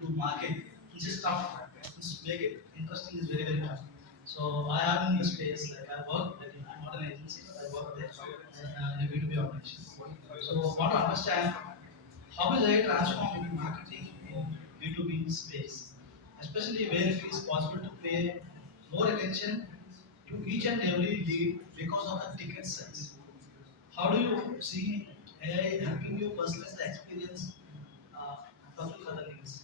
to market, which is tough. To make it interesting is very, very tough. So I am in the space, like I work, like I'm not an agency, but I work there in a B2B organization. So I want to understand how is AI transforming marketing in B2B space, especially where it is possible to pay more attention to each and every lead because of the ticket size. How do you see AI helping you personalize the experience for the leads?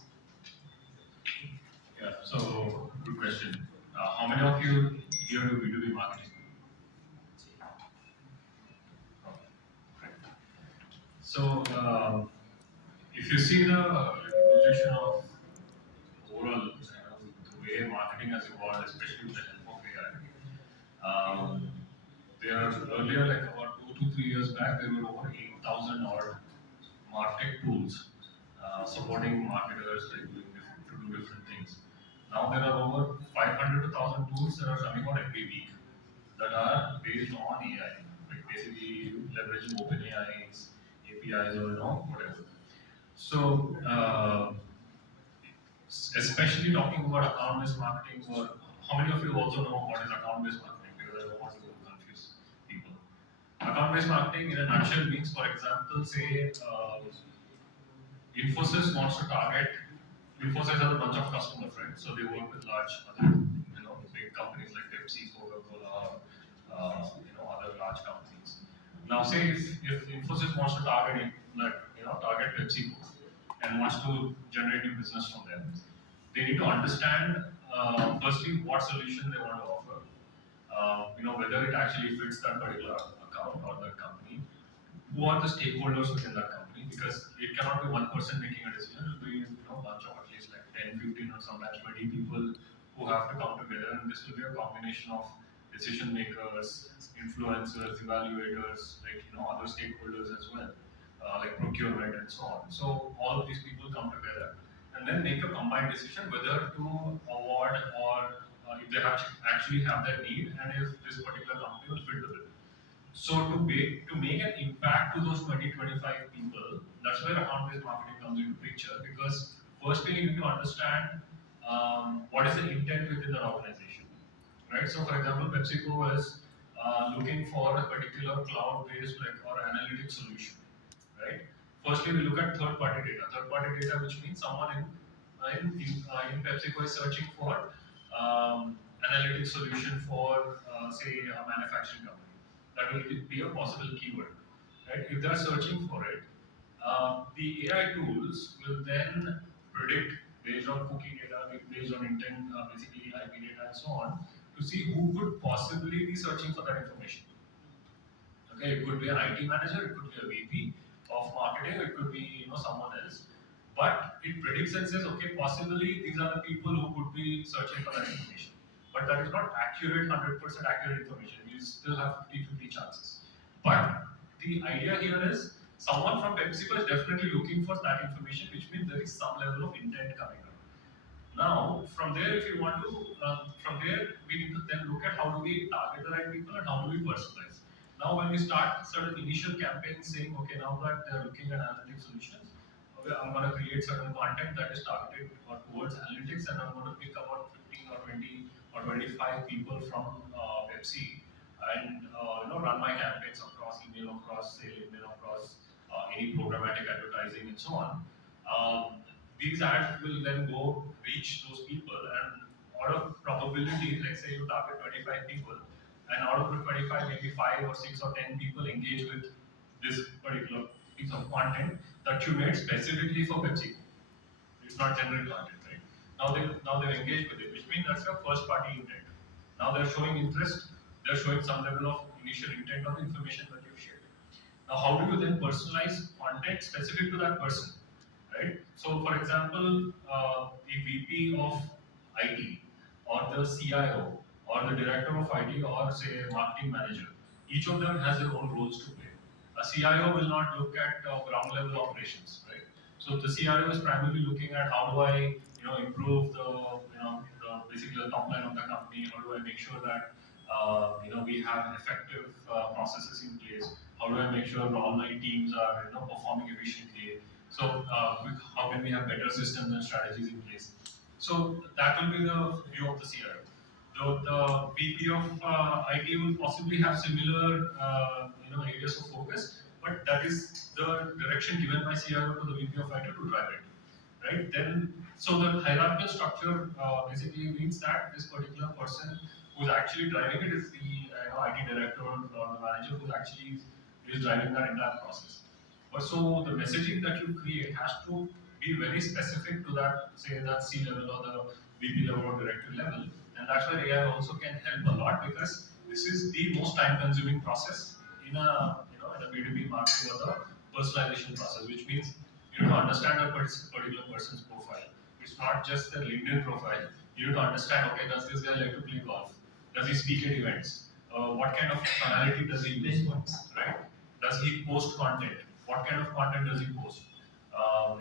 Yeah, so good question. How many of you here do B2B marketing? Okay, great. So, if you see the evolution of overall the way marketing has evolved, especially with the help of AI, there are earlier, like about 2 to 3 years back, there were over 8,000 odd martech tools supporting marketers like to do different things. Now there are over 500 to 1,000 tools that are coming out every week that are based on AI, like basically leveraging OpenAI's APIs or whatever. So especially talking about account-based marketing, or how many of you also know what is account-based marketing? Because I don't want to confuse people. Account-based marketing, in a nutshell, means, for example, say Infosys wants to target. Infosys has a bunch of customers, right? So they work with large, other, big companies like Pepsi, Coca-Cola, other large companies. Now, say if Infosys wants to target, target PepsiCo and wants to generate new business from them, they need to understand firstly what solution they want to offer, whether it actually fits that particular account or that company, who are the stakeholders within that company, because it cannot be one person making a decision. It will be a bunch of at least like 10, 15, or sometimes 20 people who have to come together, and this will be a combination of decision makers, influencers, evaluators, like other stakeholders as well, like procurement and so on. So all of these people come together and then make a combined decision whether to award, or if they actually have that need, and if this particular company will fit the bill. So to make an impact to those 20-25 people, that's where account-based marketing comes into picture, because firstly you need to understand what is the intent within the organization, right? So for example, PepsiCo is looking for a particular cloud-based or analytic solution, right? Firstly, we look at third-party data. Third-party data, which means someone in PepsiCo is searching for analytic solution for say a manufacturing company. That will be a possible keyword, right? If they are searching for it, the AI tools will then predict based on cookie data, based on intent, basically IP data and so on, to see who could possibly be searching for that information. Okay, it could be an IT manager, it could be a VP of marketing, it could be someone else. But it predicts and says, okay, possibly these are the people who could be searching for that information. But that is not accurate, 100% accurate information. You still have 50-50 chances. But the idea here is someone from PepsiCo is definitely looking for that information, which means there is some level of intent coming out. Now, from there, if you want to, from there, we need to then look at how do we target the right people and how do we personalize. Now, when we start certain initial campaigns saying, okay, now that they're looking at analytics solutions, okay, I'm going to create certain content that is targeted towards analytics, and I'm going to pick about 15 or 20 or 25 people from Pepsi, and run my campaigns across email, across sale, email, across any programmatic advertising, and so on. These ads will then go reach those people, and out of probability, let's say you target 25 people, and out of the 25, maybe 5 or 6 or 10 people engage with this particular piece of content that you made specifically for Pepsi. It's not general content, right? They've engaged with it, which means that's your first party intent. Now they're showing interest, they're showing some level of initial intent on the information that you've shared. Now, how do you then personalize content specific to that person, right? So, for example, the VP of IT, or the CIO, or the director of IT, or say a marketing manager, each of them has their own roles to play. A CIO will not look at ground level operations, right? So the CIO is primarily looking at how do I, improve basically the top line of the company. How do I make sure that we have effective processes in place? How do I make sure all my teams are performing efficiently? So how can we have better systems and strategies in place? So that will be the view of the CRO. The VP of IT will possibly have similar areas of focus, but that is the direction given by CRO to the VP of IT to drive it, right? Then, so the hierarchical structure basically means that this particular person who's actually driving it is the IT director or the manager who actually is driving that entire process. But so the messaging that you create has to be very specific to that, say that C level or the VP level or director level, and that's where AI also can help a lot because this is the most time-consuming process in a in a B2B marketing or the personalization process, which means you need to understand a particular person's profile. It's not just their LinkedIn profile. You need to understand, okay, does this guy like to play golf? Does he speak at events? What kind of tonality does he use? Right? Does he post content? What kind of content does he post?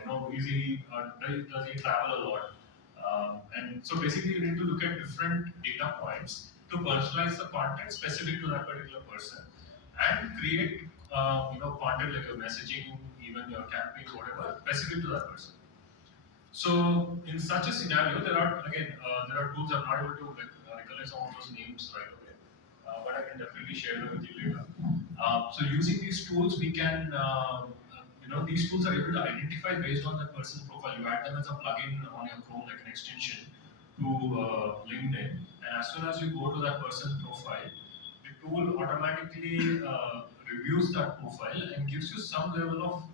Does he travel a lot? And so basically, you need to look at different data points to personalize the content specific to that particular person and create content like your messaging, even your campaigns, whatever, specific to that person. So in such a scenario, there are tools. I'm not able to recollect some of those names right away, but I can definitely share them with you later. So using these tools, we can these tools are able to identify based on that person's profile. You add them as a plugin on your Chrome, like an extension to LinkedIn, and as soon as you go to that person's profile, the tool automatically reviews that profile and gives you some level of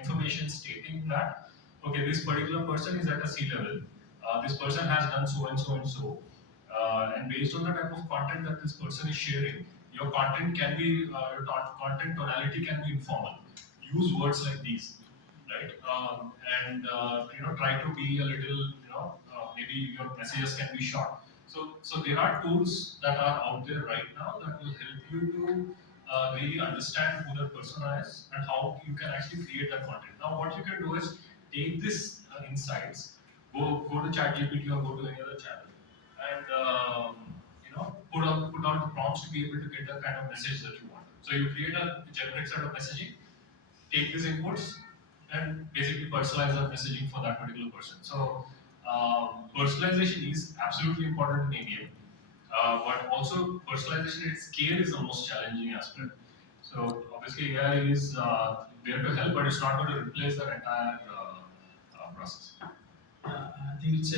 information stating that okay, this particular person is at a C level. This person has done so and so and so. And based on the type of content that this person is sharing, your content can be, content tonality can be informal. Use words like these, right? Try to be a little, maybe your messages can be short. So there are tools that are out there right now that will help you to really understand who that persona is and how you can actually create that content. Now, what you can do is take this insights, go to ChatGPT or go to any other channel, and put out the prompts to be able to get the kind of message that you want. So you create a generic set of messaging, take these inputs, and basically personalize that messaging for that particular person. So personalization is absolutely important in ABM, but also personalization at scale is the most challenging aspect. So obviously AI is there to help, but it's not going to replace the entire process. I think it's